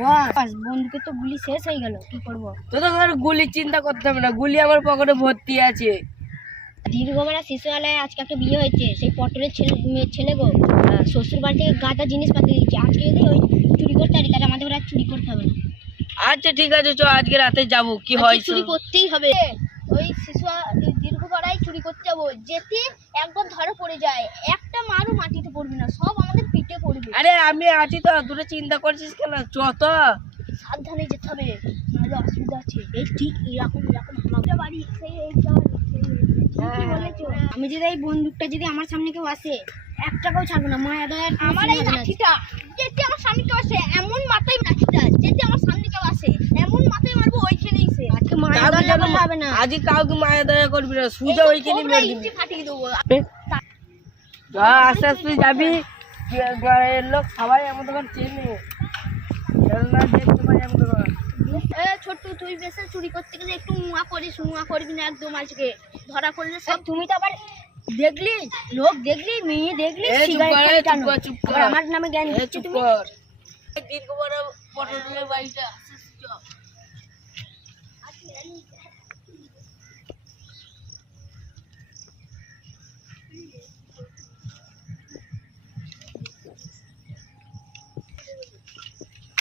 বাস বন্ধুকে তো গুলি শেষ হয়ে গেল, কি করবো? তোদের গুলি চিন্তা করতে হবে না, গুলি আমার পকেটে ভর্তি আছে। দীর্ঘবেলা শিশুবেলায় আজকে একটা বিয়ে হয়েছে, সেই পটলের ছেলে গো শ্বশুর বাড়ি থেকে গাদা জিনিস পাঠিয়ে দিচ্ছে। আজকে যদি ওই চুরি করতে পারি তাহলে আমাদের আর চুরি করতে হবে না। আচ্ছা ঠিক আছে, চ আজকে রাতে যাবো, কি হয় চুরি করতেই হবে। ওই শিশু দীর্ঘবেলায় চুরি করতে যাবো, যেতে একবার ধরে পড়ে যায় একটা মারও মাটিতে পড়বি না, সব আমাদের পিঠে পড়বে। আরে আমি আছি তো, দূরে চিন্তা করছিস কেন? চ তো, সাবধানে যেতে হবে, নাহলে অসুবিধা আছে। এই ঠিক এরকম আমাদের বাড়ি আমি যদি এই বন্দুকটা যদি আমার সামনে কেউ আসে এক টাকাও ছাড়বো না। মায়া দয়ার আমার এই লাঠিটা যেতে আমার সামনে কেউ আসে এমন মাথায় লাঠিটা, যেতে আমার সামনে কেউ আসে এমন মাথায় মারবো, ওইখানেই সে। আজকে মায়া দয়া করলে হবে না, আজকে কাউকে মায়া দয়া করবি না, সুজা ওইখানে মেরে দিবি। ফাটিয়ে দেবো। আস্তে আস্তে যাবি, এর লোক সবাই আমাদের চেনে, দেখতে পাই আমাদের। ছোট্ট তুই বেশি চুরি করতে গেলে একটু মুয়া করবি না একদম। আজকে ধরা পড়লে সব তুমি তো আবার দেখলি লোক, দেখলি মেয়ে, দেখলি আমার নামে জ্ঞান দিচ্ছি তুমি। দীর্ঘ বড় পটলের বাড়িটা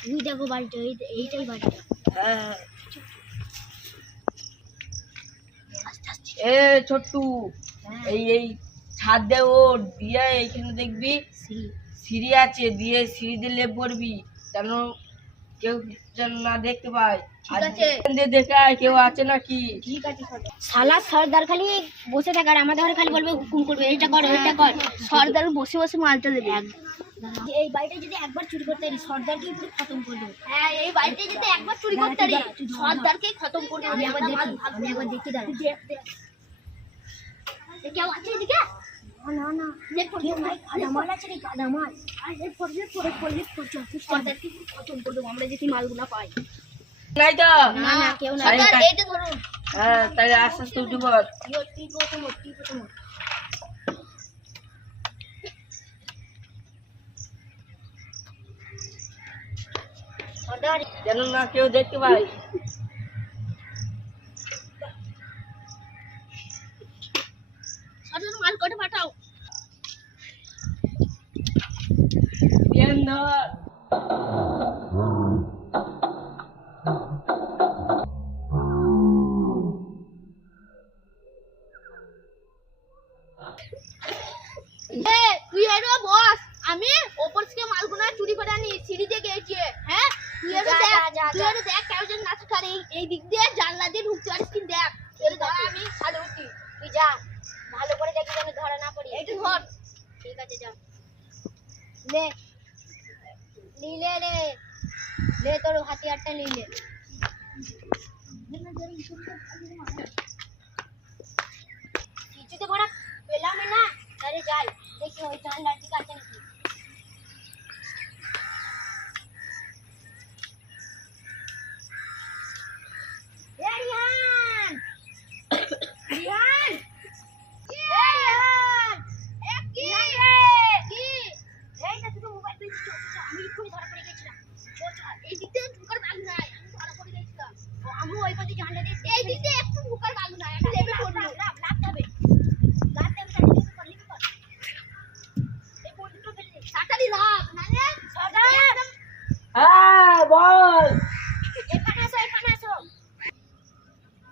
তুই দেখো বাড়িটা, এইটাই বাড়িটা। হ্যাঁ। এ ছোট্টু, এই ছাদ দে, ও দিয়ে এইখানে দেখবি সিঁড়ি আছে, দিয়ে সিঁড়ি দিয়ে লেপ পড়বি, যেন কেউ যেন না দেখতে পায়। দেখে কেউ আছে নাকি। ঠিক আছে শালা সর্দার খালি বসে থাকে আর আমাদের ঘরে খালি বলবে হুকুম করবে, এটা কর ওইটা কর। সর্দার বসে বসে মালটা দেবে। এই বাড়িটা যদি একবার চুরি করতে পারি সর্দারকে পুরো খতম করবো। হ্যাঁ, এই বাড়িটা যদি একবার চুরি করতে পারি সর্দারকে খতম করবো। আমি একবার দেখি দাঁড়া, কেউ আছে এদিকে? না গাদামাল আছে রে, গাদামাল। সর্দারকে খতম করে দেবো আমরা যদি মালগুলা পাই। নাই তো, না কেউ না। এইটা ধরুন। হ্যাঁ, তাই আস্তে আস্তে উঠে পড়। তুই প্রথম। যেন না কেউ দেখতে পায়। মাল কটে পাঠাও। তুই এরো বস, আমি ওপর থেকে মালগুনা চুরি করে আনি, সিঁড়ি দিয়ে গেছি। হ্যাঁ, তুই এরো দেখ কেউ যেন না থাকে। এই দিক দিয়ে জানলা দিয়ে ঢুকতে পারিস কি দেখ। আমি ছাদে উঠি, তুই যা ভালো করে দেখি যেন ধরা না পড়ি। এইটা ধর। ঠিক আছে, যা লে তোর হাতিয়ারটা নিলে। কিছুতে বড় পেলাম না, তাহলে যাই দেখি ওই জানলার দিকে আছে নাকি। হ্যাঁ বল। এখানে আসো।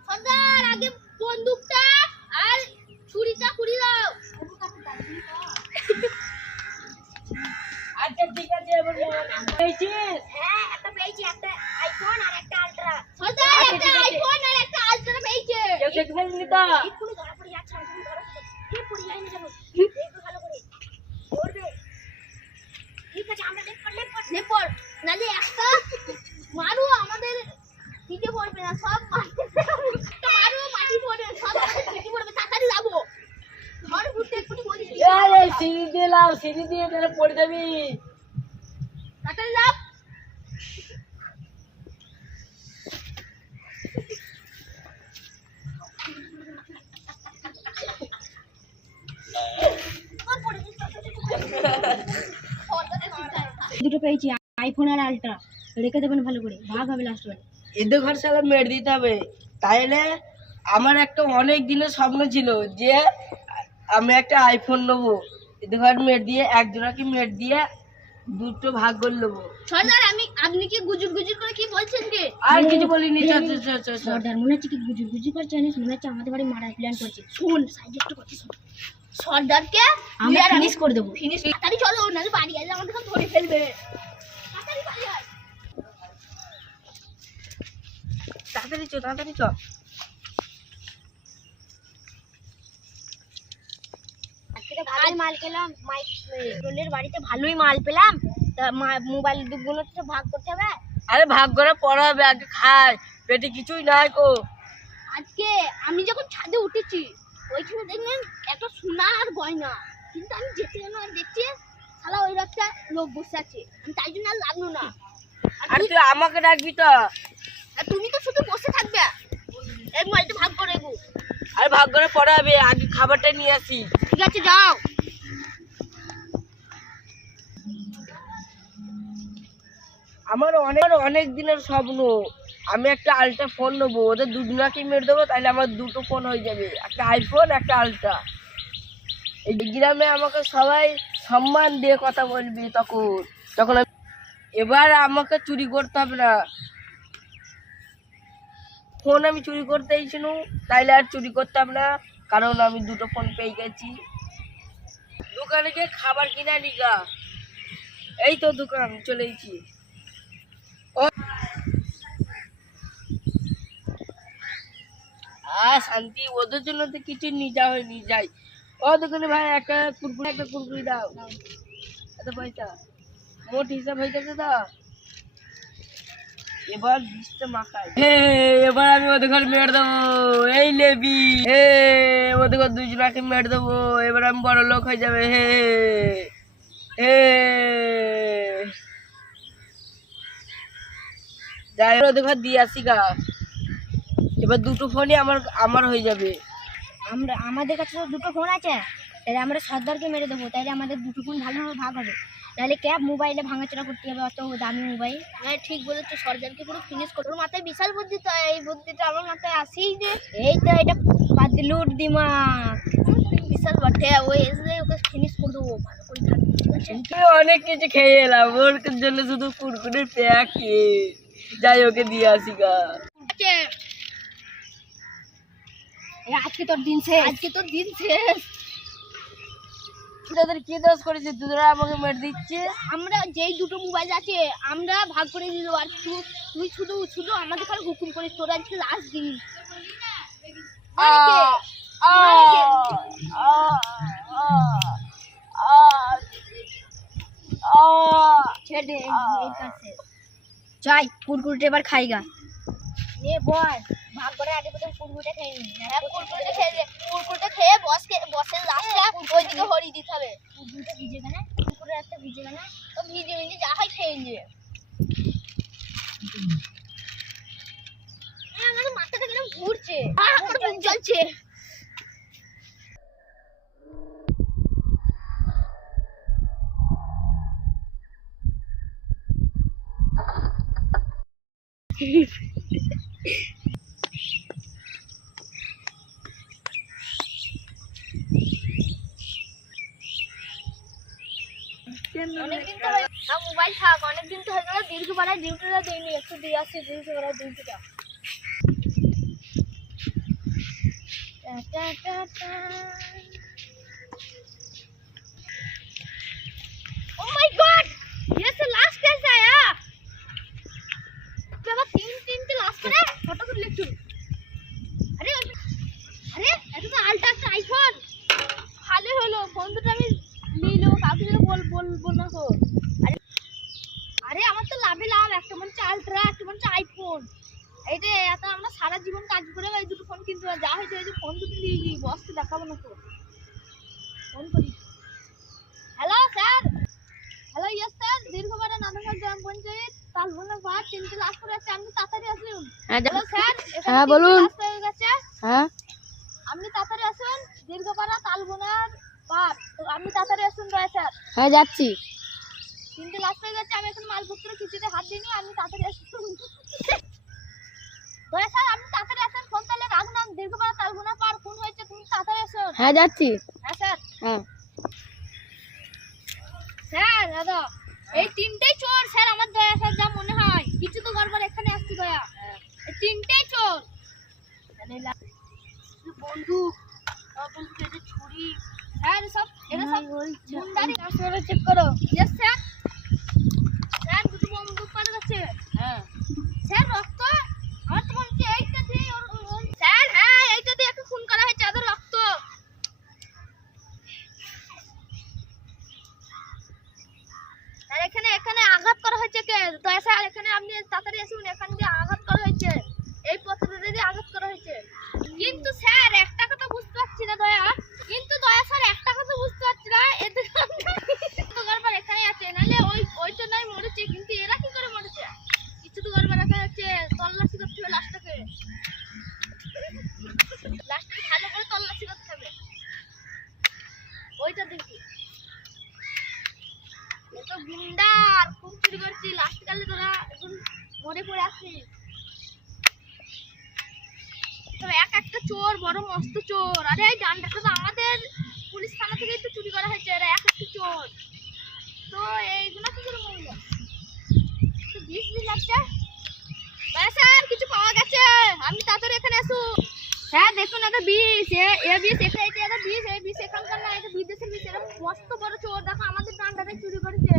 সর্দার আগে বন্দুকটা আর ছুরিটা খুলি দাও। আচ্ছা ঠিক আছে, পেয়েছিস? হ্যাঁ, একটা পেয়েছি, একটা আইফোন আর একটা আলট্রা। সর্দার একটা আইফোন আর একটা আলট্রা পেয়েছে। কেউ দেখতে পাইনি তো? এক্ষুনি ধরা পড়ে যাচ্ছে, আমি ধরা পড়ে যাই না। দেখো ভালো করে পড়বে। ঠিক আছে, আমরা লেপ পড় নালে একটা মারু আমাদের দিতে পড়বে না, সব মারু মাটি পড়বে, সব দিতে পড়বে। তাড়াতাড়ি যাবো, ধর ঘুরতে এক্ষুনি বলি। আরে সিঁড়ি দিলাম, সিঁড়ি দিয়ে তাহলে পড়ে যাবি। তাড়াতাড়ি যাও। দুটো পেয়েছি। আইফোন আর আলট্রা রেখে দেবেন ভালো করে, ভাগ হবে লাস্ট বেলা। এদের ঘর সালা মেরে দিতে হবে। তাইলে আমার একটা অনেক দিনের স্বপ্ন ছিল যে আমি একটা আইফোন নেবো, এদের ঘর মেরে দিয়ে একজনকে মেরে দিয়ে দুটো ভাগ করে নেবো। সর্দার আপনি কি গুজুর গুজুর করে কি বলছেন কি? আর কিছু বলিনি। সর্দার মনে হচ্ছে কি গুজুর গুজুর করে জানিস, মনে হচ্ছে আমাদের বাড়ি মারার প্ল্যান করছে। শোন সাইডে একটু কথা শোন, সর্দারকে আমরা ফিনিশ করে দেবো। ফিনিশ তাড়াতাড়ি চলো, নাহলে বাড়ি গেলে আমাদের সব ধরে ফেলবে। তাড়াতাড়ি বাড়ি আয়। তাড়াতাড়ি চ। আজকে ভালোই মাল পেলাম, টোলের বাড়িতে ভালোই মাল পেলাম। তা মোবাইল দুগুলো তো ভাগ করতে হবে। আরে ভাগ করে পড়া হবে, আগে খাই, পেটে কিছুই নাই কো। আজকে আমি যখন ছাদে উঠেছি ওইখানে দেখলেন একটা সোনা আর গয়না, কিন্তু আমি যেতে যেন আর দেখছি শালা ওই একটা লোক বসে আছে, আমি তাই জন্য আর লাগলো না। আর তুই আমাকে ডাকবি তো? আর তুমি তো শুধু বসে থাকবে, এই মোবাইলটা ভাগ করে গো। আরে ভাগ করে পড়া হবে, আগে খাবারটা নিয়ে আসি। ঠিক আছে যাও। আমার অনেক দিনের স্বপ্ন, আমি একটা আলট্রা ফোন নেবো, ওদের দুজনাকে মেরে দেবো, তাহলে আমার দুটো ফোন হয়ে যাবে, একটা আইফোন একটা আলট্রা। এই গ্রামে আমাকে সবাই সম্মান দিয়ে কথা বলবে তখন এবার আমাকে চুরি করতে হবে না। ফোন আমি চুরি করতে এসেছিল, তাইলে আর চুরি করতাম না, কারণ আমি দুটো ফোন পেয়ে গেছি। দোকানে গিয়ে খাবার কিনে নিগা, এই তো দোকান চলে এসেছি। শান্তি, ওদের জন্য তো কিছু নিয়ে যাই। ও দোকানে ভাই একটা কুরকুরি দাও, এত পয়সা মোট হিসাব হয়ে গেছে তো। এবার বিষটা মাখাই, এবার আমি ওদের ঘর মেরে দেবো, এই লেবি ওদের ঘর দুজনাকে মেরে দেবো, এবার আমি বড় লোক হয়ে যাবে। যাই ওদের ঘর দিয়ে আসি গা, এবার দুটো ফোনই আমার হয়ে যাবে। আমাদের কাছে তো দুটো ফোন আছে, তাহলে আমরা সর্দারকে মেরে দেবো, তাহলে আমাদের দুটো ফোন ভালোভাবে ভাগ হবে। তাহলে ক্যাব মোবাইলে ভাঙাচোরা করতে হবে, অত দামি মোবাইল। হ্যাঁ ঠিক বলেছো, সর্দারকে পুরো ফিনিশ করো। ওর মাথায় বিশাল বুদ্ধি, তো এই বুদ্ধিটা আমার মাথায় আসেই যে। এই তো এটা বাদলুর দিমাগ, বিশাল বটে। ওই এসে ওকে ফিনিশ করে দেবো, ভালো করে থাকবে। ঠিক আছে, অনেক কিছু খেয়ে এলাম, ওর জন্য শুধু কুরকুরের প্যাকেট। যাই ওকে দিয়ে আসি গা। আজকে তোর দিন শেষ। তোদের কি দোষ করেছে, তোরা আমাকে মেরে দিচ্ছে? আমরা যেই দুটো মোবাইল আছে আমরা ভাগ করে দিল, আর তুই শুধু আমাদের খালি হুকুম করিস। তোর আজকে লাস্ট দিন। চাই কুরকুরিটা এবার খাইগা নে বস, ভাগ করে আগে প্রথম কুরকুরিটা খেয়ে নি। কুরকুরিটা খেয়ে বসের লাস্টটা ওইদিকে হরি দিতে হবে। কুরকুরিটা ভিজে গেলে, কুরকুরের একটা ভিজে গেলে তো ভিজে যা হয় খেয়ে নিয়ে। আমাদের মাথাটা কেন ঘুরছে, আমার বুক জ্বলছে। অনেকদিন তো মোবাইল থাক, অনেকদিন তো হয়ে গেল দীর্ঘপাড়ায় ডিউটিটা দিইনি, একটু দিয়ে আসছি দীর্ঘপাড়ায় ডিউটিটা। Oh my God! ये से लास्ट कैसे आया? बाबा तीन के लास्ट करे फोटो कर ले तू। अरे এটা তো আলটা একটা আইফোন, ভালো হলো বন্ধুটা আমি নিলো, কাউকে যেন বলবো না তো। আরে আমার তো লাভে লাভ, একটা মনে হচ্ছে আলট্রা, একটা মনে হচ্ছে আইফোন। এইটা এত আমরা সারা জীবন কাজ করে এই দুটো ফোন কিনতে হবে। যা হয়েছে এই যে ফোন দুটো নিয়ে গিয়ে বসকে দেখাবো না তো, ফোন করি। Hello sir, hello yes sir, Dirghapara Nadanghat গ্রাম পঞ্চায়েত তালবনা পাড় 3 ক্লাস করে আছে, আপনি তাড়াতাড়ি আসুন। হ্যালো স্যার, হ্যাঁ বলুন। হয়ে গেছে, হ্যাঁ আপনি তাড়াতাড়ি আসুন, দীর্ঘপাড়া তালবনার পাড়, তো আপনি তাড়াতাড়ি আসুন দয়া স্যার। হ্যাঁ যাচ্ছি। তিনটে লাশ হয়ে গেছে, আমি এখন মালপত্র কিছুতে হাত দিইনি, আমি তাড়াতাড়ি আসি। দয়া স্যার আপনি তাড়াতাড়ি আসেন, ফোন তাহলে রাখুন, দীর্ঘবার তালগুনা পার খুন হয়েছে, তুমি তাড়াতাড়ি আসুন। হ্যাঁ যাচ্ছি। হ্যাঁ স্যার। হ্যাঁ স্যার দাদা এই তিনটেই চোর স্যার, আমার দয়া স্যার যা মনে হয়, কিছু তো গড়বড়, এখানে আসছি দয়া, এই তিনটেই চোর। বন্দুক, বন্দুক, এই যে ছুরি, স্যার সব এরা সব গুন্ডারি। আসলে চেক করো। Yes sir. স্যার দুটো বন্দুক পাওয়া গেছে। হ্যাঁ স্যার রক্ত, আমার তো মনে হচ্ছে এইটা দিয়ে স্যার, হ্যাঁ এইটা দিয়ে একটা খুন করা হয়েছে, ওদের রক্ত। স্যার এখানে এখানে আঘাত করা হয়েছে কে? দয়া স্যার এখানে আপনি তাড়াতাড়ি আসুন, এখান দিয়ে আঘাত করা হয়েছে, এই পত্রটা দিয়ে আঘাত করা হয়েছে। কিন্তু স্যার একটা কথা বুঝতে পারছি না দয়া, কিন্তু দয়া স্যার একটা কথা বুঝতে পারছি না, এদের তো গড়বড় এখানে আছে, নাহলে ওইটা নাই মরেছে, কিন্তু এরা কি করে মরেছে? কিছু তো গড়বড় রাখা যাচ্ছে, তল্লাশি করতে হবে লাশটাকে, লাশটাকে ভালো করে তল্লাশি করতে হবে। ওইটা দেখি এ তো গুন্ডার খুব চুরি করছি, লাস্ট কালে তোরা এখন মরে পড়ে আছিস। তো এক একটা চোর বড় মস্ত চোর, আরে এই ডান্ডাটা তো আমাদের পুলিশ থানা থেকেই তো চুরি করা হয়েছে, এরা এক একটা চোর। তো এইগুলো কি করে মরলো? তো 20 লাগছে। স্যার কিছু পাওয়া গেছে, আপনি তাড়াতাড়ি এখানে আসুন। হ্যাঁ দেখুন এটা বিষ, এ বিষ, এটা এটা বিষ, এই বিষ এখানকার না, এটা বিদেশের বিষ, এটা মস্ত বড় চোর, দেখো আমাদের ডান্ডাটাই চুরি করেছে।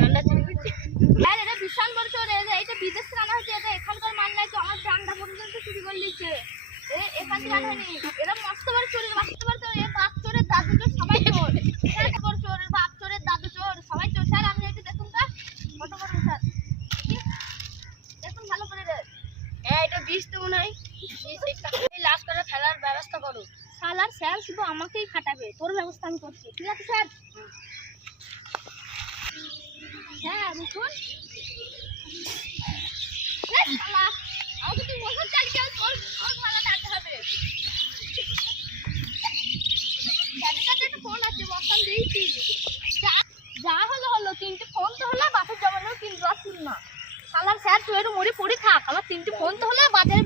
ডান্ডা চুরি করছে। হ্যাঁ এটা বিশাল বড় চোর, এটা বিদেশ থেকে আনা হয়েছে, এটা এখানকার মাল নাই, তো আমার ডান্ডা পর্যন্ত চুরি করে নিচ্ছে। এখান থেকে আনা হয়নি, এরা মস্ত বড় চোরের বাঁচতে পারতো, এ বাপ চোরের দাদু চোর সবাই চোর, এত বড় চোরের বাপ চোরের দাদু চোর সবাই চোর। স্যার আপনি এটা দেখুন তো কত বড় স্যার, দেখুন ভালো করে রে। হ্যাঁ এটা বিষ তো মনে হয়। এই লাশ করে ফেলার ব্যবস্থা করো। শালার স্যার শুধু আমাকেই খাটাবে, তোর ব্যবস্থা আমি করছি, ঠিক আছে স্যার? স্যার উঠুন। শালা আমাকে তুই মোটর চালিয়ে তোর তোর ভালো টানতে হবে। স্যারের কাছে একটা ফোন আছে, বসান দিয়েছি, যা হলো হলো, তিনটে ফোন তো হলো, বাসের জমানো 3 10 না। শালার স্যার তুই একটু মরে পড়ে থাক, আমার 3টে ফোন তো হলো, বাজারে